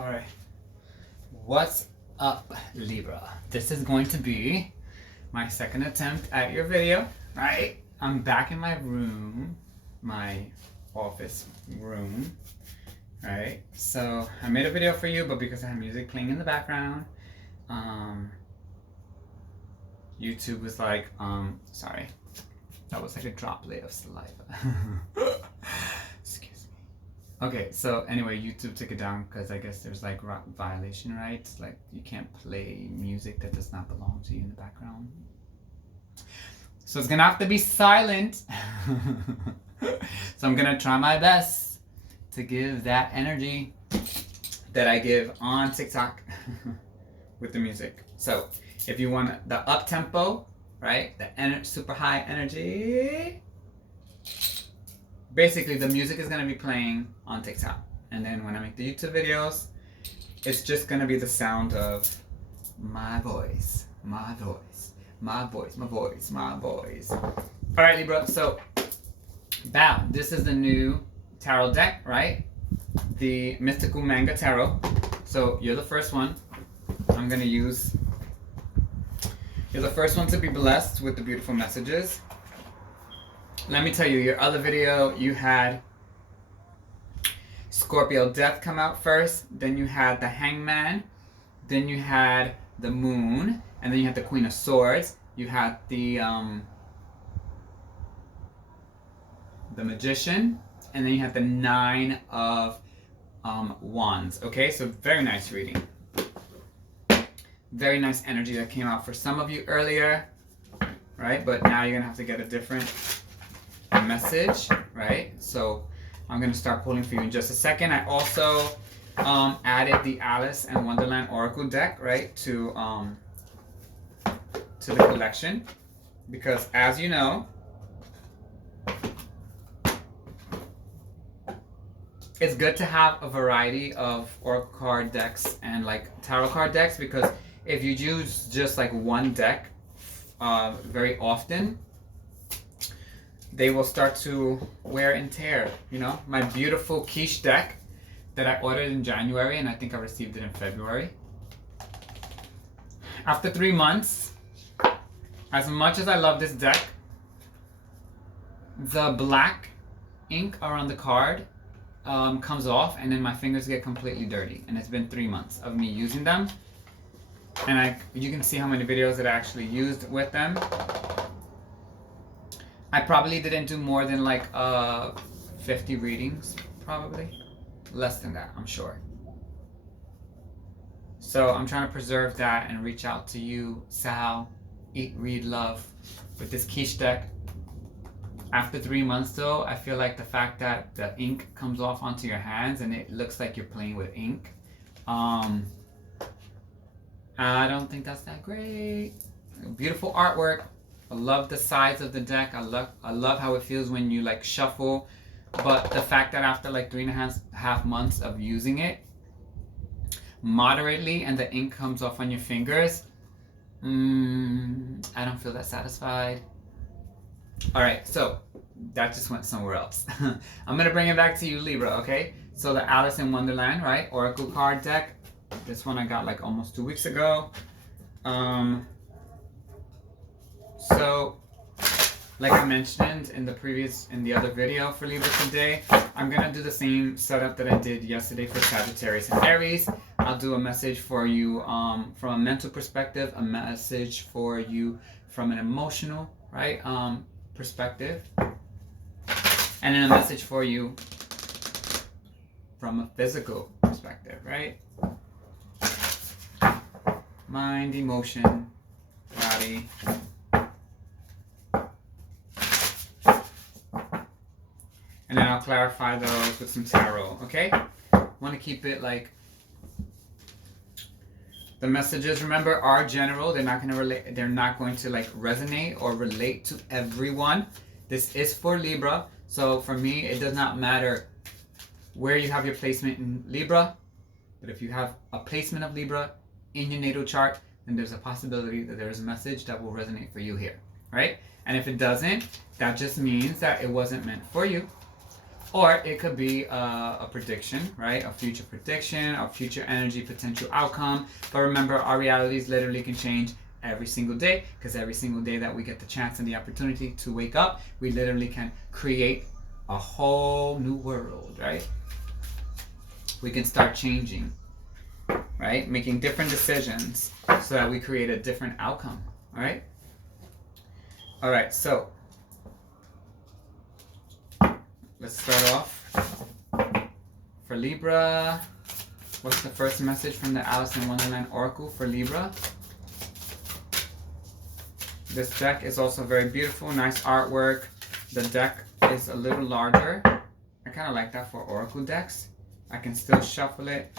Alright, what's up, Libra? This is going to be my second attempt at your video, right? I'm back in my room, my office room, right? So I made a video for you, but because I have music playing in the background, YouTube was like, sorry, that was like a droplet of saliva. Excuse me. Okay, so anyway, YouTube took it down because I guess there's like violation rights. Like you can't play music that does not belong to you in the background. So it's gonna have to be silent. So I'm gonna try my best to give that energy that I give on TikTok with the music. So if you want the up tempo, right, the super high energy, basically the music is going to be playing on TikTok, and then when I make the YouTube videos, it's just going to be the sound of my voice, my voice, my voice, my voice, my voice. All right, Libra, so Bow, this is the new tarot deck, right? The Mystical Manga Tarot. So you're the first one. I'm going to use. You're the first one to be blessed with the beautiful messages. Let me tell you, your other video, you had Scorpio Death come out first, then you had the Hangman, then you had the Moon, and then you had the Queen of Swords, you had the Magician, and then you had the Nine of Wands. Okay, so very nice reading. Very nice energy that came out for some of you earlier, right? But now you're gonna have to get a different message, right? So I'm gonna start pulling for you in just a second. I also added the Alice in Wonderland Oracle deck, right, to the collection, because as you know, it's good to have a variety of Oracle card decks and like tarot card decks, because if you use just like one deck very often, they will start to wear and tear. You know, my beautiful quiche deck that I ordered in January, and I think I received it in February. After 3 months, as much as I love this deck, the black ink around the card comes off, and then my fingers get completely dirty. And it's been 3 months of me using them. And you can see how many videos that I actually used with them. I probably didn't do more than like 50 readings, probably. Less than that, I'm sure. So I'm trying to preserve that and reach out to you, Sal, Eat, Read, Love, with this quiche deck. After 3 months though, I feel like the fact that the ink comes off onto your hands and it looks like you're playing with ink, I don't think that's that great. Beautiful artwork. I love the size of the deck. I love how it feels when you like shuffle. But the fact that after like 3.5 months of using it moderately and the ink comes off on your fingers, I don't feel that satisfied. All right, so that just went somewhere else. I'm gonna bring it back to you, Libra, okay? So the Alice in Wonderland, right? Oracle card deck. This one I got like almost 2 weeks ago. So, like I mentioned in the other video for Libra today, I'm gonna do the same setup that I did yesterday for Sagittarius and Aries. I'll do a message for you from a mental perspective, a message for you from an emotional, right, perspective, and then a message for you from a physical perspective, right? Mind, emotion, body. And then I'll clarify those with some tarot, okay? Want to keep it like the messages, remember, are general. They're not going to relate. They're not going to like resonate or relate to everyone. This is for Libra. So for me, it does not matter where you have your placement in Libra. But if you have a placement of Libra in your natal chart, then there's a possibility that there's a message that will resonate for you here, right? And if it doesn't, that just means that it wasn't meant for you. Or it could be a prediction, right? A future prediction, a future energy potential outcome. But remember, our realities literally can change every single day, because every single day that we get the chance and the opportunity to wake up, we literally can create a whole new world, right? We can start changing, right? Making different decisions so that we create a different outcome, all right? All right, so let's start off. For Libra, what's the first message from the Alice in Wonderland Oracle for Libra? This deck is also very beautiful, nice artwork. The deck is a little larger. I kind of like that for Oracle decks. I can still shuffle it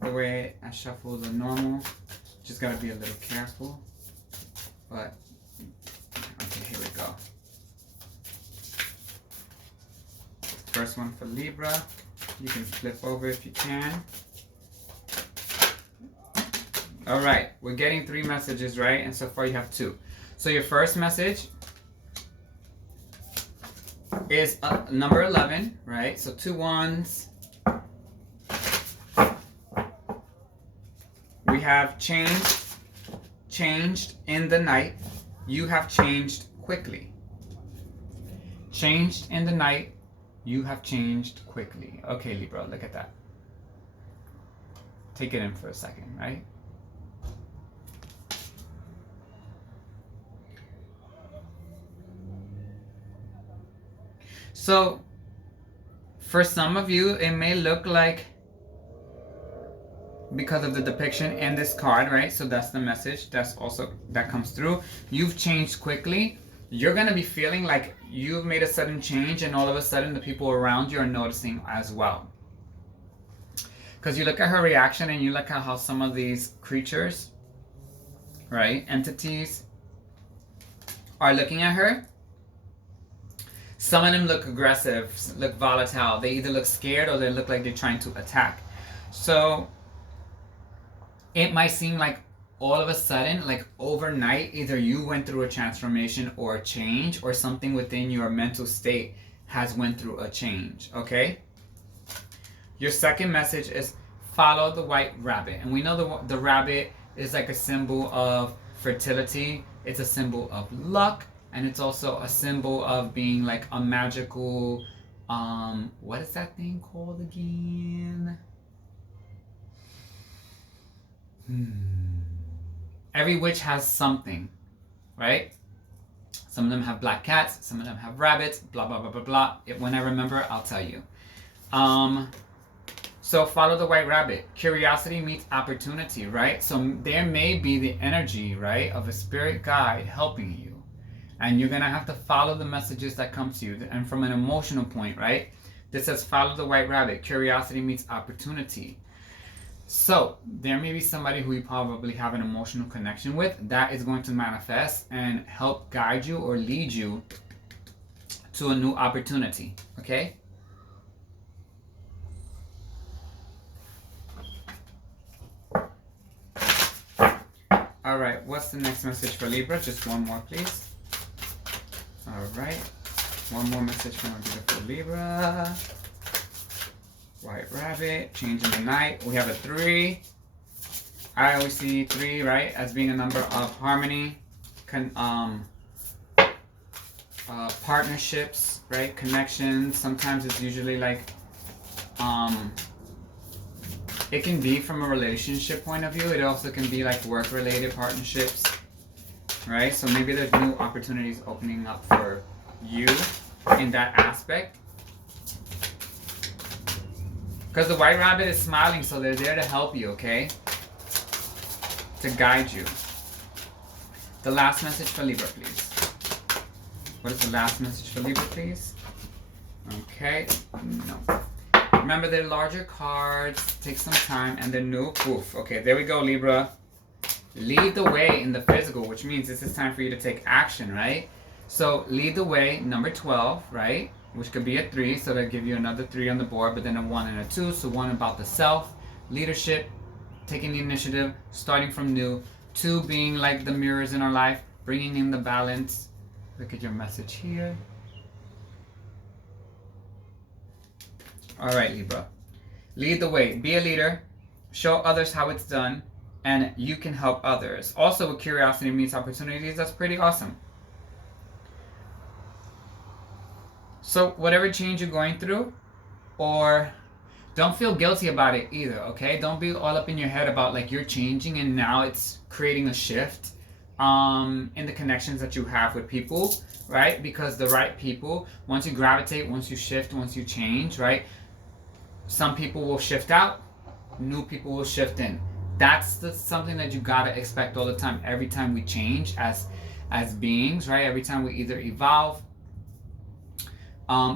the way I shuffle the normal. Just gotta be a little careful. But, okay, here we go. First one for Libra. You can flip over if you can. All right, we're getting 3 messages, right? And so far you have 2. So your first message is number 11, right? So 2 ones. We have changed in the night. You have changed quickly. Changed in the night. You have changed quickly. Okay, Libra, look at that. Take it in for a second, right? So, for some of you, it may look like, because of the depiction in this card, right? So that's the message. That comes through. You've changed quickly. You're going to be feeling like you've made a sudden change, and all of a sudden the people around you are noticing as well. Because you look at her reaction and you look at how some of these creatures, right, entities, are looking at her. Some of them look aggressive, look volatile. They either look scared or they look like they're trying to attack. So it might seem like all of a sudden, like overnight, either you went through a transformation or a change, or something within your mental state has went through a change, okay? Your second message is follow the white rabbit. And we know the rabbit is like a symbol of fertility. It's a symbol of luck. And it's also a symbol of being like a magical, what is that thing called again? Every witch has something, right? Some of them have black cats, some of them have rabbits, blah, blah, blah, blah, blah. When I remember, I'll tell you. So follow the white rabbit. Curiosity meets opportunity, right? So there may be the energy, right, of a spirit guide helping you. And you're going to have to follow the messages that come to you. And from an emotional point, right? This says follow the white rabbit. Curiosity meets opportunity. So there may be somebody who you probably have an emotional connection with that is going to manifest and help guide you or lead you to a new opportunity. Okay? All right. What's the next message for Libra? Just one more, please. All right, one more message from our beautiful Libra. White rabbit, change in the night. We have a 3. I always see 3, right, as being a number of harmony, partnerships, right, connections. Sometimes it's usually like, it can be from a relationship point of view. It also can be like work-related partnerships. Right? So maybe there's new opportunities opening up for you in that aspect. Because the white rabbit is smiling, so they're there to help you, okay? To guide you. The last message for Libra, please. What is the last message for Libra, please? Okay. No. Remember, they're larger cards. Take some time, and they're new. Poof. Okay, there we go, Libra. Lead the way in the physical, which means this is time for you to take action, right? So lead the way, number 12, right? Which could be a 3, so that'll give you another 3 on the board, but then a 1 and a 2. So 1 about the self, leadership, taking the initiative, starting from new. 2 being like the mirrors in our life, bringing in the balance. Look at your message here. All right, Libra. Lead the way. Be a leader. Show others how it's done. And you can help others. Also, with curiosity meets opportunities, that's pretty awesome. So, whatever change you're going through, or don't feel guilty about it either, okay? Don't be all up in your head about like you're changing and now it's creating a shift in the connections that you have with people, right? Because the right people, once you gravitate, once you shift, once you change, right? Some people will shift out, new people will shift in. That's something that you gotta expect all the time. Every time we change as beings, right? Every time we either evolve,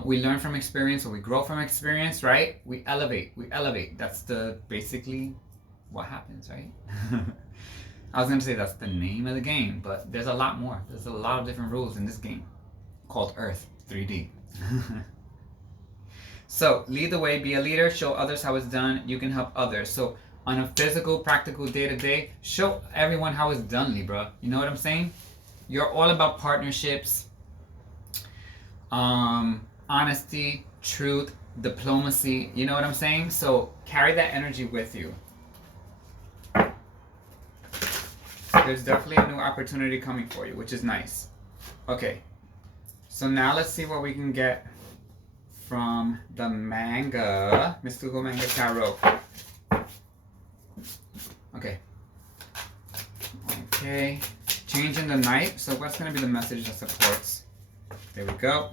we learn from experience, or we grow from experience, right? We elevate. That's basically what happens, right? I was gonna say that's the name of the game, but there's a lot more. There's a lot of different rules in this game called Earth 3D. So lead the way, be a leader, show others how it's done. You can help others. So on a physical, practical day-to-day, show everyone how it's done, Libra. You know what I'm saying? You're all about partnerships, honesty, truth, diplomacy. You know what I'm saying? So carry that energy with you. There's definitely a new opportunity coming for you, which is nice. Okay. So now let's see what we can get from the manga. Mystical Manga Tarot. Okay. Change in the night. So what's going to be the message that supports? There we go.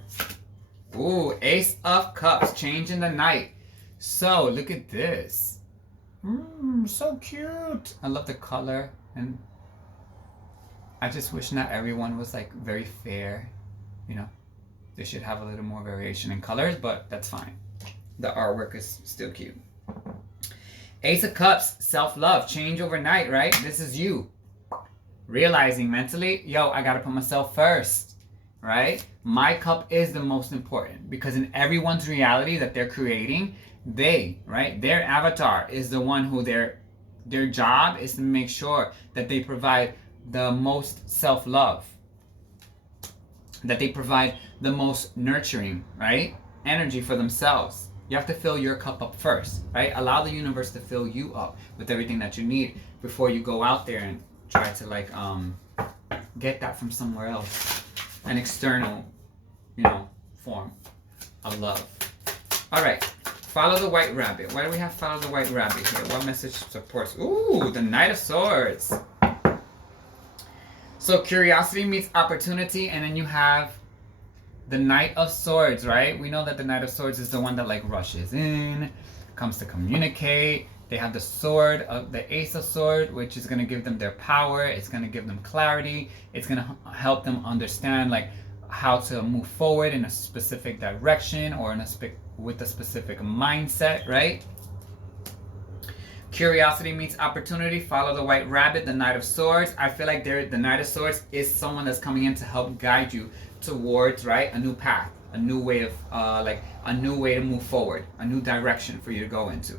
Ooh, Ace of Cups. Change in the night. So look at this. So cute. I love the color. And I just wish not everyone was like very fair. You know, they should have a little more variation in colors, but that's fine. The artwork is still cute. Ace of Cups, self-love, change overnight, right? This is you realizing mentally, yo, I gotta put myself first, right? My cup is the most important, because in everyone's reality that they're creating, their avatar is the one who their job is to make sure that they provide the most self-love, that they provide the most nurturing, right, energy for themselves. You have to fill your cup up first, right? Allow the universe to fill you up with everything that you need before you go out there and try to like get that from somewhere else, an external, form of love. All right, follow the white rabbit. Why do we have follow the white rabbit here? What message supports? Ooh, the Knight of Swords. So curiosity meets opportunity, and then you have the Knight of Swords, right? We know that the Knight of Swords is the one that like rushes in, comes to communicate. They have the sword, the Ace of Swords, which is going to give them their power. It's going to give them clarity. It's going to help them understand like how to move forward in a specific direction, or with a specific mindset, right? Curiosity meets opportunity. Follow the white rabbit, the Knight of Swords. I feel like the Knight of Swords is someone that's coming in to help guide you towards, right, a new path, a new way of a new way to move forward, a new direction for you to go into.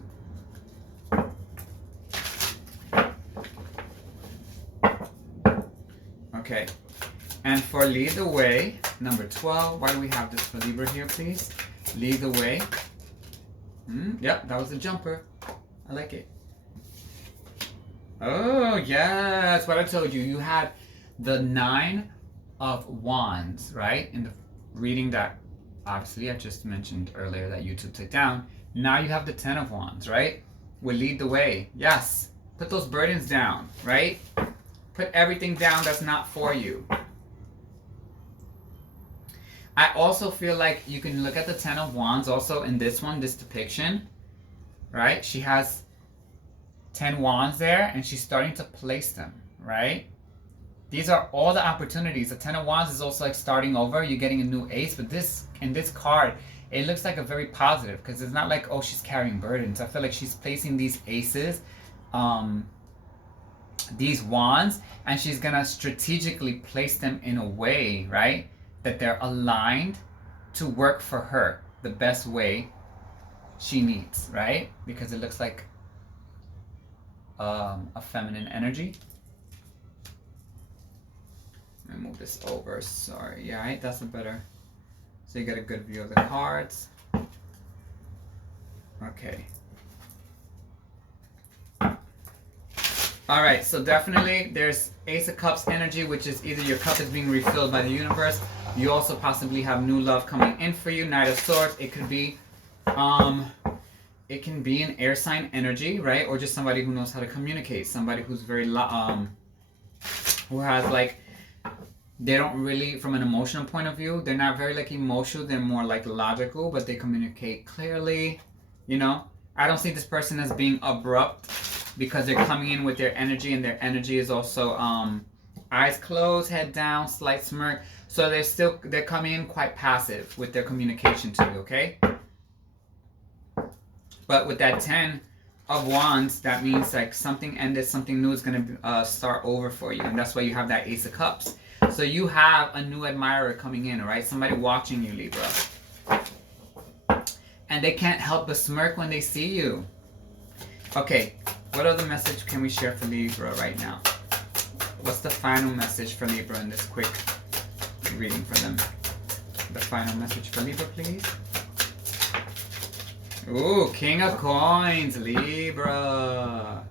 Okay, and for lead the way, number 12. Why do we have this for Libra here, please? Lead the way. Yep, that was a jumper. I like it. Oh, yes, what I told you. You had the 9 of Wands, right? In the reading that, obviously, I just mentioned earlier that YouTube took down. Now you have the 10 of Wands, right? Will lead the way. Yes. Put those burdens down, right? Put everything down that's not for you. I also feel like you can look at the 10 of Wands also in this one, this depiction, right? She has 10 wands there, and she's starting to place them, right? These are all the opportunities. The 10 of Wands is also like starting over. You're getting a new ace, but in this card, it looks like a very positive, because it's not like, oh, she's carrying burdens. I feel like she's placing these aces, these wands, and she's gonna strategically place them in a way, right, that they're aligned to work for her the best way she needs, right? Because it looks like a feminine energy. Let me move this over. Sorry. Yeah, right? That's a better. So you get a good view of the cards. Okay. All right, so definitely there's Ace of Cups energy, which is either your cup is being refilled by the universe. You also possibly have new love coming in for you. Knight of Swords. It could be, it can be an air sign energy, right? Or just somebody who knows how to communicate. Somebody who's very, who has like, they don't really, from an emotional point of view, they're not very like emotional. They're more like logical, but they communicate clearly. You know, I don't see this person as being abrupt because they're coming in with their energy, and their energy is also eyes closed, head down, slight smirk. So they're coming in quite passive with their communication to you, okay? But with that 10 of Wands, that means like something ended, something new is going to start over for you. And that's why you have that Ace of Cups. So you have a new admirer coming in, all right? Somebody watching you, Libra. And they can't help but smirk when they see you. Okay, what other message can we share for Libra right now? What's the final message for Libra in this quick reading for them? The final message for Libra, please. Ooh, King of Coins, Libra.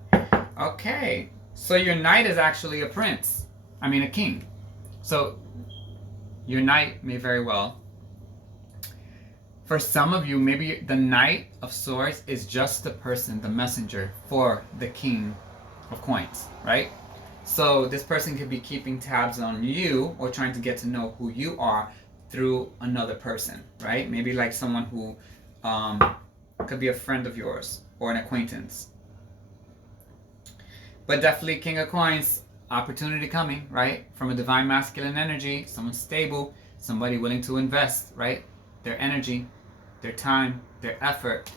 Okay, so your knight is actually a prince. I mean a king. So your knight may very well. For some of you, maybe the Knight of Swords is just the person, the messenger for the King of Coins, right? So this person could be keeping tabs on you or trying to get to know who you are through another person, right? Maybe like someone who could be a friend of yours or an acquaintance. But definitely King of Coins, opportunity coming, right? From a divine masculine energy, someone stable, somebody willing to invest, right? Their energy, their time, their effort.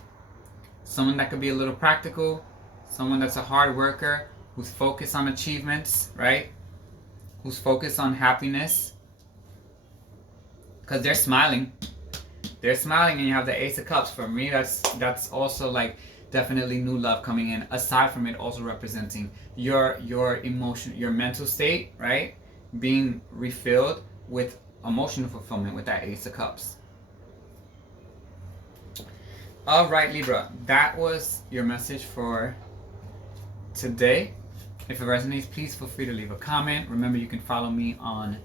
Someone that could be a little practical, someone that's a hard worker, who's focused on achievements, right? Who's focused on happiness. Because they're smiling. They're smiling, and you have the Ace of Cups. For me, that's also like definitely new love coming in. Aside from it also representing your emotion, your mental state, right? Being refilled with emotional fulfillment with that Ace of Cups. All right, Libra, that was your message for today. If it resonates, please feel free to leave a comment. Remember, you can follow me on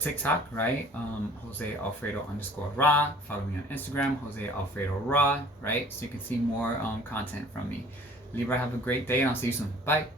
TikTok, right? JoseAlfredo_Ra. Follow me on Instagram, JoseAlfredoRa, right? So you can see more content from me. Libra, have a great day, and I'll see you soon. Bye.